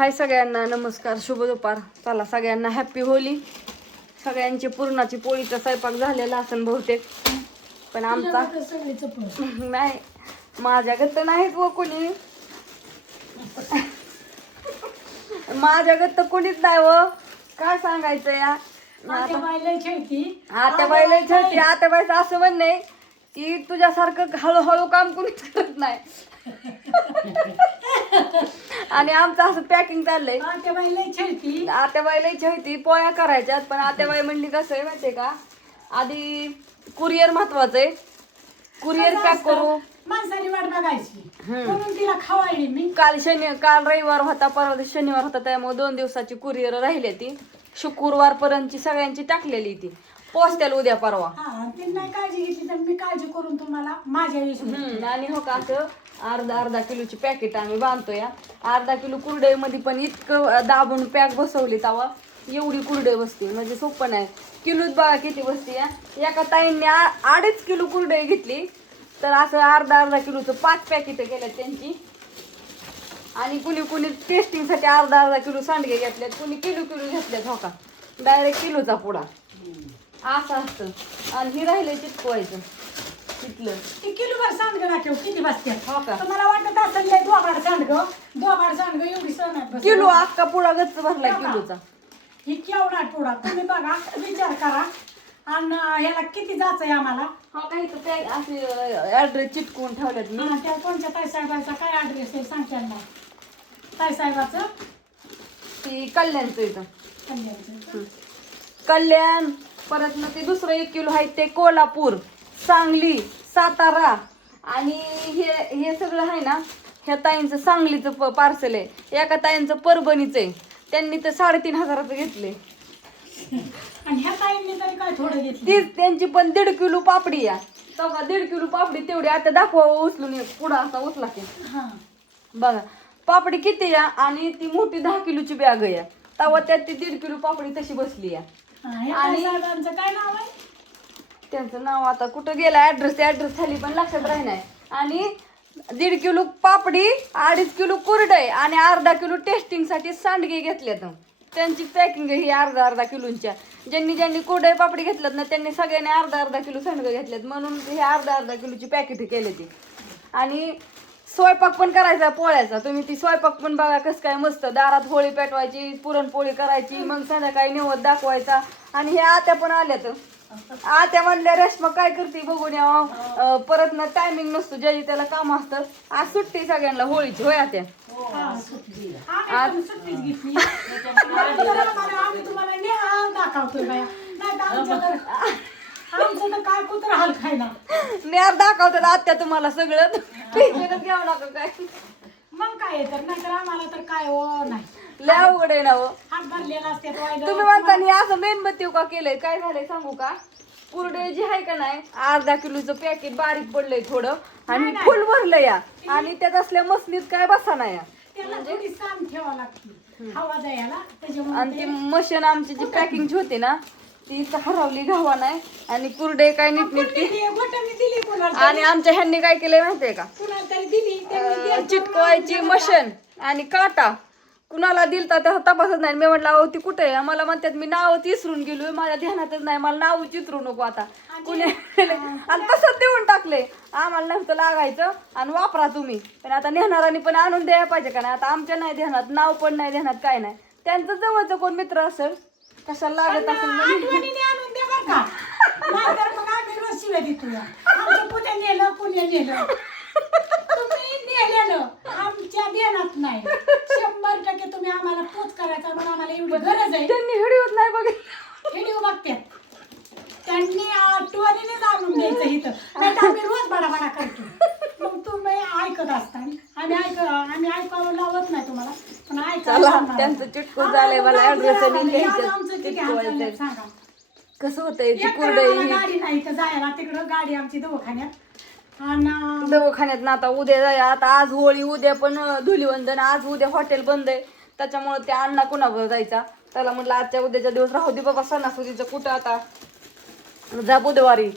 हाय सगळ्यांना नमस्कार, शुभ दुपार. चला सगळ्यांना हॅपी होली. सगळ्यांची पुरणाची पोळीचा स्वयंपाक झालेला असेल बहुतेक, पण आमचा नाही. माझ्याकडे तर नाहीच व कोणी, माझ्याकडे तर कोणीच नाही व. काय सांगायचं या आत्याबाईला खेळती. आत्याबाईचं असं म्हणणं आहे की तुझ्यासारखं हळूहळू काम कोणीच करत नाही. आणि आमचं असं पॅकिंग चाललंय. आत्याबाईला खेळती पोळ्या करायच्यात, पण आत्याबाई म्हणली कसं आहे माहितीये का, आधी कुरिअर महत्वाचं आहे. कुरिअर पॅक करू, माणसाची वाट बघायची म्हणून तिला खवायली मी. काल रविवार होता, परवा दिवशी शनिवार होता, त्यामुळे 2 दिवसाची कुरिअर राहिली. ती शुक्रवार पर्यंतची सगळ्यांची टाकलेली, ती पोचत्याला उद्या परवा. ती नाही काळजी घेतली तर मी काळजी करून तुम्हाला माझ्या विषयी. आणि हो का, असं अर्धा किलोची पॅकेट आम्ही बांधतोय. अर्धा किलो कुरडई मध्ये पण इतकं दाबून पॅक बसवली तवा एवढी कुरडई बसते, म्हणजे सोपं नाही. किलोच बघा किती बसते. एका ताईंनी 2.5 किलो कुरडई घेतली, तर असं अर्धा किलोचं 5 पॅकेट केल्यात त्यांची. आणि कुणी टेस्टिंगसाठी अर्धा किलो सांडगे घेतल्यात, कुणी किलो घेतल्यात. हो का, डायरेक्ट किलोचा पुडा असं असतं. आणि ही राहिले चिटकवायचं तिथलं. ती किलोभर सांडगं दाखव किती बसते. हो का, मला वाटत असेल दोबाड सांडगं एवढी सण किलो अख्खा पुडा गच्च भरला किलोचा. ही केवढा पुडा तुम्ही बघा, विचार करा. आणि ह्याला किती जायचंय आम्हाला. हा काही तर ते असे ऍड्रेस चिटकवून ठेवल्यात मी. त्या कोणत्या ताईसाहेबाचा काय ऍड्रेस आहे सांगते ना. ताईसाहेबाचं ती कल्याणचं इथं कल्याणचं. कल्याण. परत ना ते दुसरं 1 किलो आहे ते कोल्हापूर, सांगली, सातारा. आणि हे सगळं आहे ना, ह्या ताईंचं सांगलीचं पार्सल आहे. एका ताईंचं परभणीचं आहे. त्यांनी तर 3,500 घेतले. आणि ह्या ताईंनी तरी काय थोडं घेतलं. तीच त्यांची पण 1.5 किलो पापडी या. तेव्हा 1.5 किलो पापडी तेवढी आता दाखवा उचलून पुढं असा उचला की. बघा पापडी किती या, आणि ती मोठी 10 किलोची बॅग या. तेव्हा त्यात ती 1.5 किलो पापडी तशी बसली या. आणि साहेबांचं काय नाव आहे, त्यांचं नाव आता कुठं गेलं, ऍड्रेस खाली पण लक्षात राहणार. आणि 1.5 किलो पापडी, 2.5 किलो कुरडई आणि अर्धा किलो टेस्टिंग साठी सांडगे घेतल्यात. त्यांची पॅकिंग ही अर्धा किलोच्या. ज्यांनी कुरडई पापडी घेतल्यात ना, त्यांनी सगळ्यांनी अर्धा किलो सांडगे घेतल्यात, म्हणून हे अर्धा किलोची पॅकेट केले ती. आणि स्वयंपाक पण करायचा पोळ्याचा. तुम्ही ती स्वयंपाक पण बघा कसं काय मस्त. दारात होळी पेटवायची, पुरणपोळी करायची, मग संध्याकाळी निवद दाखवायचा. आणि हे आत्या पण आल्यात. आत्या म्हणल्या रेश्मा काय करते बघून यावं. परत ना टायमिंग नसतो, ज्याची त्याला काम असतं. आज सुट्टी सगळ्यांना होळीची. होय आत्या? सुट्टीच घेतली. आम्ही तुम्हाला दाखवतोय बाया. आमचं तर काय कुत्र हाल खायला नेर दाखवतात आत्या तुम्हाला सगळं. टेन्शनच घ्यावं लागतं काय. मग काय तर नाही तर आम्हाला तर काय हो नाही. लय अवघड आहे ना हो. हात भरलेला असते. तुम्ही म्हणता हे असं मेणबत्ती का केलंय, काय झालंय सांगू का. कुरडई जी आहे का नाही, अर्धा किलोचं पॅकेट बारीक पडलंय थोडं, आणि फुल भरलं या. आणि त्यात असल्या मसनीत काय बसा नाही या. त्याला थोडी साम ठेवावं लागते हवा जायला त्याच्यामुळे. आणि ती मशीन आमची जी पॅकिंगची होती ना, ती हरवली घावा नाही. आणि कुरडई काय नीटनीटकी. दिली कोणाला आणि आमच्या ह्यांनी काय केलंय माहितीये का, तरी दिली. चिटकवायची मशीन आणि काटा कुणाला दिलता त्या तपासत नाही. मी म्हटलं अहो ती कुठे आहे. मला म्हणतात मी नावच विसरून गेलोय, माझ्या ध्यानातच नाही, मला नाव चित्रू नको आता कुणी. आणि तसंच देऊन टाकले. आम्हाला नव्हतं लागायचं आणि वापरा तुम्ही. पण आता नेहणारांनी पण आणून द्यायला पाहिजे का नाही. आता आमच्या नाही ध्यानात, नाव पण नाही ध्यानात, काय नाही. त्यांचं जवळचं कोण मित्र असेल कशाला लागत असेल आणून दे बरं का. नाहीतर मग आम्ही रोज शिव्या देतो. आमचं पुण्या नेलं तुम्ही नेलेलं आमच्या ध्यानात नाही. 100% तुम्ही आम्हाला पोच करायचा, मग आम्हाला एवढी गरज आहे. त्यांनी व्हिडिओ नाही बघितला. व्हिडिओ बघतात त्यांनी आठवणीने जाणून द्यायचं इथं. नाही तर आम्ही रोज बडाबडा करतो. मग तुम्ही ऐकत असता. आम्ही ऐकावं लावत नाही तुम्हाला, पण ऐकायला त्यांचं चिटकून झालंय. मला ऍड्रेस सांगा कसं होतंय ती कुरडई. गाडी नाही तर जायला तिकडं, गाडी आमची दवाखान्यात. दवाखान्यात ना आता उद्या जाया. आता आज होळी, उद्या पण धुलीवंदन, आज उद्या हॉटेल बंद आहे. त्याच्यामुळे त्या अण्णा कुणावर जायचा. त्याला म्हटलं आजच्या उद्याच्या दिवस राहू दे बाबा, सणासुदीचं कुठं आता जा बुधवारी.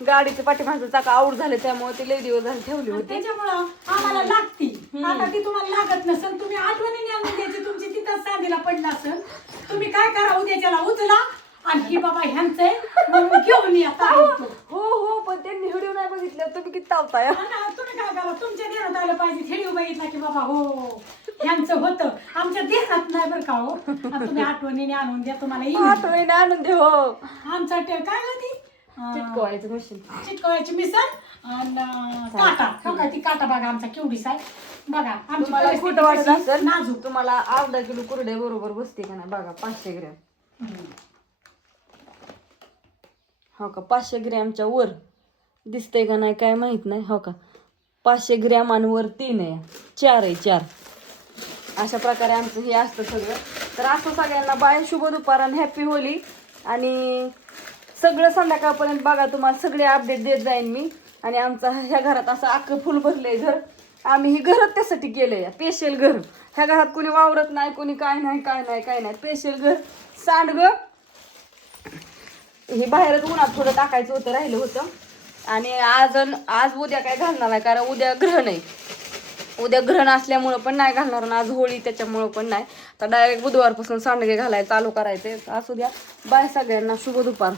गाडीचं पाठीमागचं चाका आऊट झाले, त्यामुळे ती लई दिवस झाले ठेवली होती. त्याच्यामुळं आम्हाला लागती. आता ती तुम्हाला लागत नसेल, तुम्ही आठवणीने आणून द्यायची. तुमची पडलं असेल तुम्ही काय करा उद्याच्याला उचला आणि की बाबा ह्यांचे म्हणून घेऊन या तारीख. हो हो, पण त्यांनी व्हिडिओ नाही बघितलं, तुम्ही किती तावताय. आणि तुम्ही काय करा तुमच्या ध्यानात आलं पाहिजे खेळीव बघितला की बाबा हो ह्यांचं होतं आमच्या ध्यानात नाही बरं का हो. आणि तुम्ही आठवणीने आणून द्या तुम्हाला येईल. आठवणी आणून दे. हो, आमचा काय होती चिटकवायचं मशीन. चिटकवायची मिसळ आणि काटा बघा ती काटा बघा आमचा केवढीच आहे बघा. आमची तुम्हाला परिस्थिती कुठं वाटत कशी असेल नाजूक. तुम्हाला अर्धा किलो कुरडे बरोबर बसते का नाही बघा. 500 ग्रॅम. हो का, 500 ग्रॅमच्या वर दिसतंय का नाही काय माहित नाही. हो का, 500 ग्रॅम आणि वर 3 आहे, 4 आहे, 4. अशा प्रकारे आमचं हे असतं सगळं. तर असं सगळ्यांना बाय, शुभ दुपार आणि हॅपी होली. आणि सगळं संध्याकाळपर्यंत बघा, तुम्हाला सगळे अपडेट देत जाईन मी. आणि आमचं ह्या घरात असं अख्खं फुल भरलंय घर. आम्ही ही घरच त्यासाठी केलंय, स्पेशल घर. ह्या घरात कोणी वावरत नाही, कोणी काय नाही काय नाही काय नाही, स्पेशल घर. सांडगं हे बाहेरच उन्हात थोडं टाकायचं होतं, राहिलं होतं. आणि आज उद्या काय घालणार आहे, कारण उद्या ग्रहण आहे. उद्या ग्रहण असल्यामुळं पण नाही घालणार, आणि आज होळी त्याच्यामुळं पण नाही. तर डायरेक्ट बुधवारपासून सांडगे घालायला चालू करायचे. असू द्या. बाय सगळ्यांना, शुभ दुपार.